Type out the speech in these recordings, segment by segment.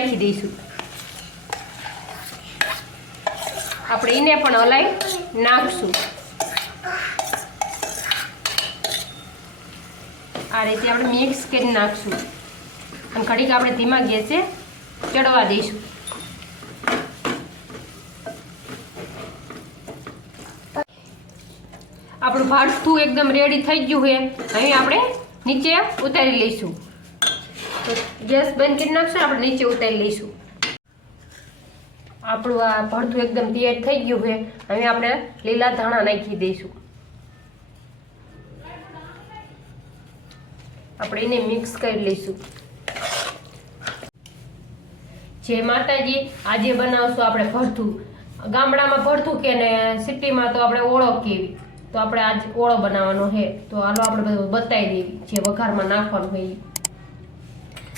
નાખી દઈશું। આપણે એને પણ હલાવી નાખશું। આ રીતે આપણે મિક્સ કરી નાખશું અને ઘડીક આપણે ધીમા ગેસે ચડવા દઈશું। આપણું ભરથું એકદમ રેડી થઈ ગયું છે। હવે આપણે નીચે ઉતારી લઈશું। તો ગેસ બંધ કરી નાખશું, આપણે નીચે ઉતારી લઈશું। આપણું આ ભરથું એકદમ તૈયાર થઈ ગયું છે। હવે આપણે લીલા ધાણા નાખી દઈશું। આપણે એને મિક્સ કરી લઈશું। જય માતાજી। આજે બનાવશું આપણે ભરથું। ગામડામાં ભરથું કે ને સિટીમાં તો આપણે ઓળો કેવી, તો આપણે આજ ઓળો બનાવવાનો છે। તો હાલો આપણે બધું બતાવી દેવી જે વઘારમાં નાખવાનું હોય।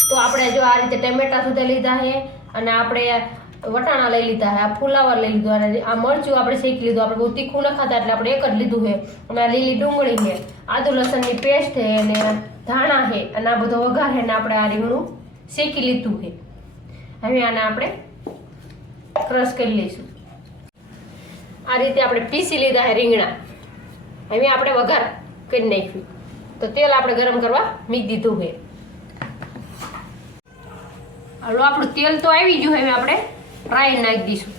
તો આપણે જો આ રીતે ટમેટા સુધી લીધા છે અને આપણે વટાણા લઈ લીધા છે, આ ફુલાવર લઈ લીધું અને આ મરચું આપણે શેકી લીધું। આપણે બહુ તીખું ન ખાતા એટલે આપણે એક જ લીધું છે। અને આ લીલી ડુંગળી છે, આદુ લસણની પેસ્ટ છે અને ધાણા છે અને આ બધો વઘાર છે ને આપણે આ રીંગણું શેકી લીધું છે। હવે આને આપણે ક્રશ કરી લઈશું। આ રીતે આપણે પીસી લીધા છે રીંગણા। હવે આપણે વઘાર કરી નાખ્યું। તો તેલ આપણે ગરમ કરવા મૂકી દીધું છે। હાલો આપણું તેલ તો આવી ગયું। હવે આપણે રાઈ નાખી દઈશું।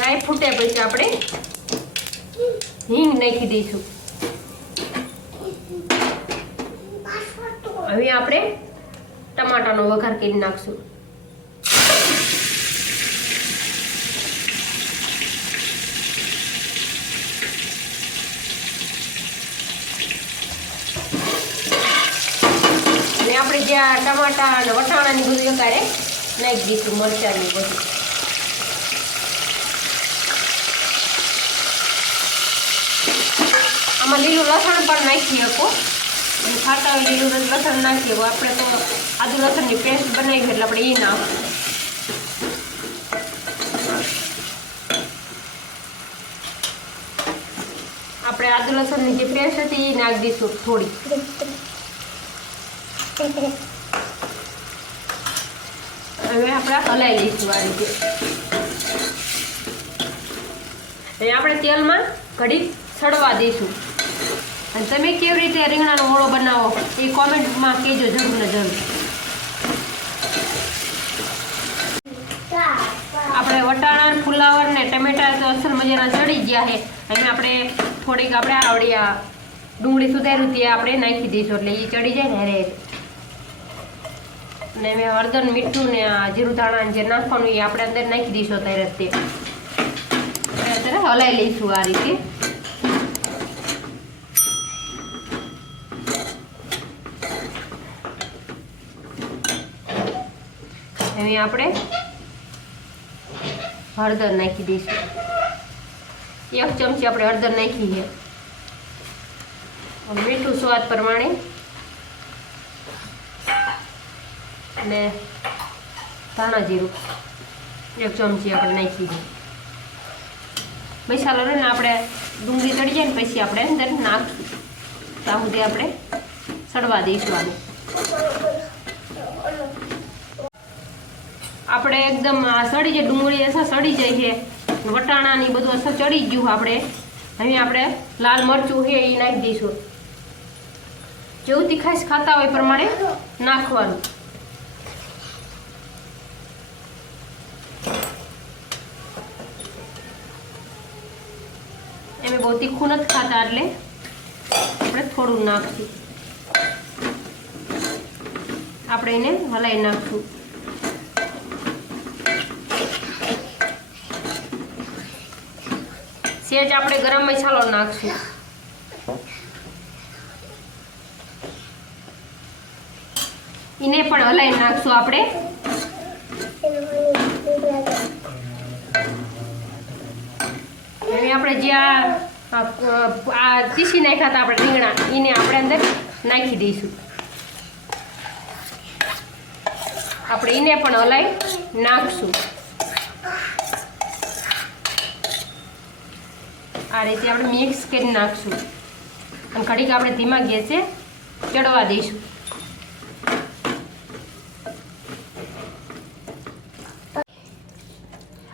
રાઈ ફૂટે પછી આપણે હિંગ નાખી દઈશું। હવે આપણે ટમાટાનો વઘાર કરી નાખશું। અને આપણે જે આ ટમાટા અને વટાણાની બધું એકારે નાખી દઈશું, મરચાંની બધું। આમાં લીલું લસણ પણ નાખી શકો, ખાતા હોય લીલું લસણ નાખીએ। આપણે તો આદુ લસણની પેસ્ટ બનાવી એટલે આપણે એ નાખીએ। આપણે આદુ લસણની જે પેસ્ટ હતી એ નાખી દઈશું થોડી। હવે આપણે હલાવી લઈશું આ રીતે। હવે આપણે તેલમાં ઘડીક સડવા દઈશું। અને તમે કેવી રીતે રીંગણાનો ઓળો બનાવો એ કોમેન્ટમાં કહેજો જરૂર ને જરૂર। આપણે વટાણા, ફુલાવર ને ટમેટા તો અસલ મજાના ચડી ગયા છે। અને આપણે થોડીક આપણે આવડી આ ડુંગળી સુધાર્યું તે આપણે નાખી દઈશું એટલે એ ચડી જાય ને રે। અને મેં હળદર, મીઠું ને આ જીરું ધાણા જે નાખવાનું એ આપણે અંદર નાખી દઈશું ત્યારે તે અત્યારે હલાવી લઈશું આ રીતે। હવે આપણે હળદર નાખી દઈશું। 1 ચમચી આપણે હળદર નાખી છે। મીઠું સ્વાદ પ્રમાણે અને ધાણા જીરું 1 ચમચી આપણે નાખી છે। મસાલો ને આપણે ડુંગળી ચડી જાય ને પછી આપણે અંદર નાખશું। ત્યાં સુધી આપણે સડવા દઈશું આને। આપણે એકદમ સડી જાય, ડુંગળી અસર સડી જાય છે, વટાણાની બધું અસર ચડી ગયું। આપણે હવે આપણે લાલ મરચું છે એ નાખી દઈશું। જેવું તીખાશ ખાતા હોય પ્રમાણે નાખવાનું। એમ બહુ તીખું નથી ખાતા એટલે આપણે થોડું નાખશું। આપણે એને હલાવી નાખશું। સેજ આપણે ગરમ મસાલો નાખશું। એને પણ હલાવી નાખશું આપણે। હવે આપણે જે આ પીસી નાખ્યા હતા આપણે રીંગણા એને આપણે અંદર નાખી દઈશું। આપણે એને પણ હલાવી નાખશું। આ રીતે આપણે મિક્સ કરી નાખશું। અને ઘડીક આપણે ધીમા ગેસે ચડવા દઈશું.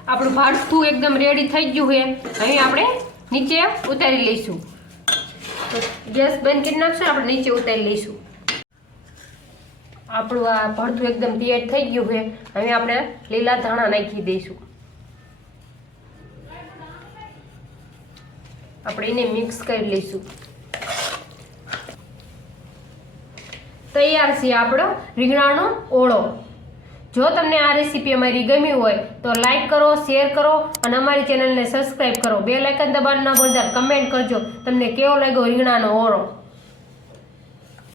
આપણું ભરથું એકદમ રેડી થઈ ગયું છે. અહીં આપણે નીચે ઉતારી લઈશું. ગેસ બંધ કરી નાખશું, આપણે નીચે ઉતારી લઈશું. આપણું આ ભરથું એકદમ તૈયાર થઈ ગયું છે. હવે આપણે લીલા ધાણા નાખી દઈશું. આપણે એને મિક્સ કરી લઈશું. તૈયાર છે આપણો રીંગણાનો ઓળો. જો તમને આ રેસીપી અમારી ગમી હોય તો લાઈક કરો, શેર કરો અને અમારી ચેનલને સબસ્ક્રાઈબ કરો. બેલ આઇકન દબાવવાનું ના ભૂલતા. કમેન્ટ કરજો તમને કેવો લાગ્યો રીંગણાનો ઓળો.